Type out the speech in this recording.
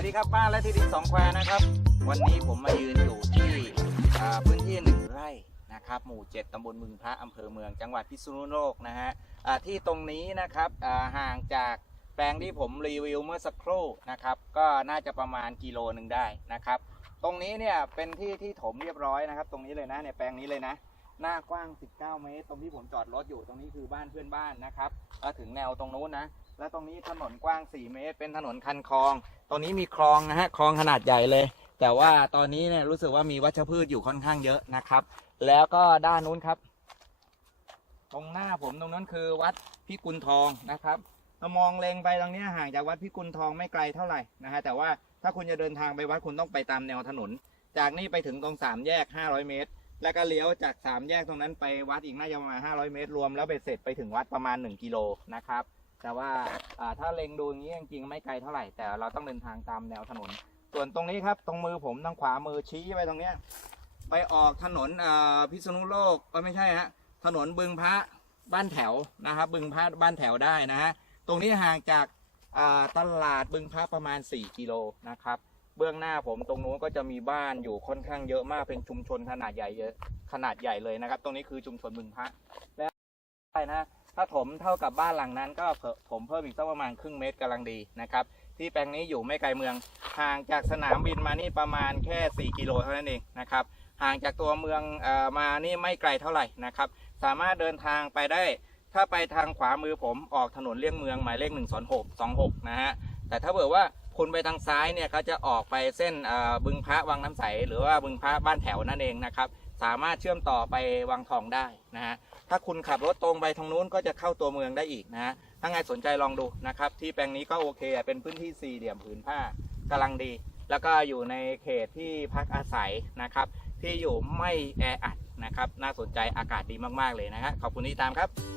วัสดีครับบ้าและที่ดินสองแควนะครับ วันนี้ผมมายืนอยู่ที่พื้นที่หนึ่งไร่นะครับหมู่เจ็ดตำบลบึงพระอำเภอเมืองจังหวัดพิษณุโลกนะฮะที่ตรงนี้นะครับห่างจากแปลงที่ผมรีวิวเมื่อสักครู่นะครับ ก็น่าจะประมาณกิโลหนึ่งได้นะครับ ตรงนี้เนี่ยเป็นที่ที่ถมเรียบร้อยนะครับ ตรงนี้เลยนะเนี่ยแปลงนี้เลยนะ หน้ากว้าง 19 เมตร ตรงที่ผมจอดรถอยู่ตรงนี้คือบ้านเพื่อนบ้านนะครับก็ถึงแนวตรงนู้นนะ แล้วตรงนี้ถนนกว้าง 4 เมตร เป็นถนนคันคลอง ตรงนี้มีคลองนะฮะคลองขนาดใหญ่เลย แต่ว่าตอนนี้เนี่ยรู้สึกว่ามีวัชพืชอยู่ค่อนข้างเยอะนะครับ แล้วก็ด้านนู้นครับ ตรงหน้าผมตรงนั้นคือวัดพิกุลทองนะครับถ้ามองเล็งไปตรงนี้ห่างจากวัดพิกุลทองไม่ไกลเท่าไหร่นะฮะแต่ว่าถ้าคุณจะเดินทางไปวัดคุณต้องไปตามแนวถนน จากนี้ไปถึงตรงสามแยก 500 เมตร แล้วก็เลี้ยวจากสามแยกตรงนั้นไปวัดอีกน่าจะประมาณ500 เมตรรวม แล้วเบ็ดเสร็จไปถึงวัดประมาณ 1 กิโลนะครับ แต่ว่าถ้าเล็งดูอย่างนี้จริงๆไม่ไกลเท่าไหร่ แต่เราต้องเดินทางตามแนวถนน ส่วนตรงนี้ครับ ตรงมือผมทางขวามือชี้ไปตรงเนี้ยไปออกถนนพิษณุโลกก็ไม่ใช่ฮะถนนบึงพระบ้านแถวนะครับ บึงพระบ้านแถวได้นะฮะตรงนี้ห่างจากตลาดบึงพระประมาณ 4 กิโลนะครับ เบื้องหน้าผมตรงนู้นก็จะมีบ้านอยู่ค่อนข้างเยอะมากเป็นชุมชนขนาดใหญ่เยอะขนาดใหญ่เลยนะครับ ตรงนี้คือชุมชนบึงพระและใช่นะถ้าถมเท่ากับบ้านหลังนั้นก็เพิ่มถมเพิ่มอีกสักประมาณครึ่งเมตรกำลังดีนะครับ ที่แปลงนี้อยู่ไม่ไกลเมือง ห่างจากสนามบินมานี่ประมาณแค่ 4 กิโลเท่านั้นเองนะครับห่างจากตัวเมืองเออมานี่ไม่ไกลเท่าไหร่นะครับ สามารถเดินทางไปได้ ถ้าไปทางขวามือผมออกถนนเลี่ยงเมืองหมายเลข1 2 6 2 6นะฮะแต่ถ้าเผื่อว่า คุณไปทางซ้ายเนี่ยเขาจะออกไปเส้นบึงพระวังน้ำใส หรือว่าบึงพระบ้านแถวนั่นเองนะครับสามารถเชื่อมต่อไปวังทองได้นะฮะถ้าคุณขับรถตรงไปทางนู้นก็จะเข้าตัวเมืองได้อีกนะฮะถ้าไงสนใจลองดูนะครับที่แปลงนี้ก็โอเคเป็นพื้นที่สี่เหลี่ยมผืนผ้ากำลังดี แล้วก็อยู่ในเขตที่พักอาศัยนะครับ ที่อยู่ไม่แออัดนะครับ น่าสนใจอากาศดีมากๆเลยนะฮะขอบคุณที่ตามครับ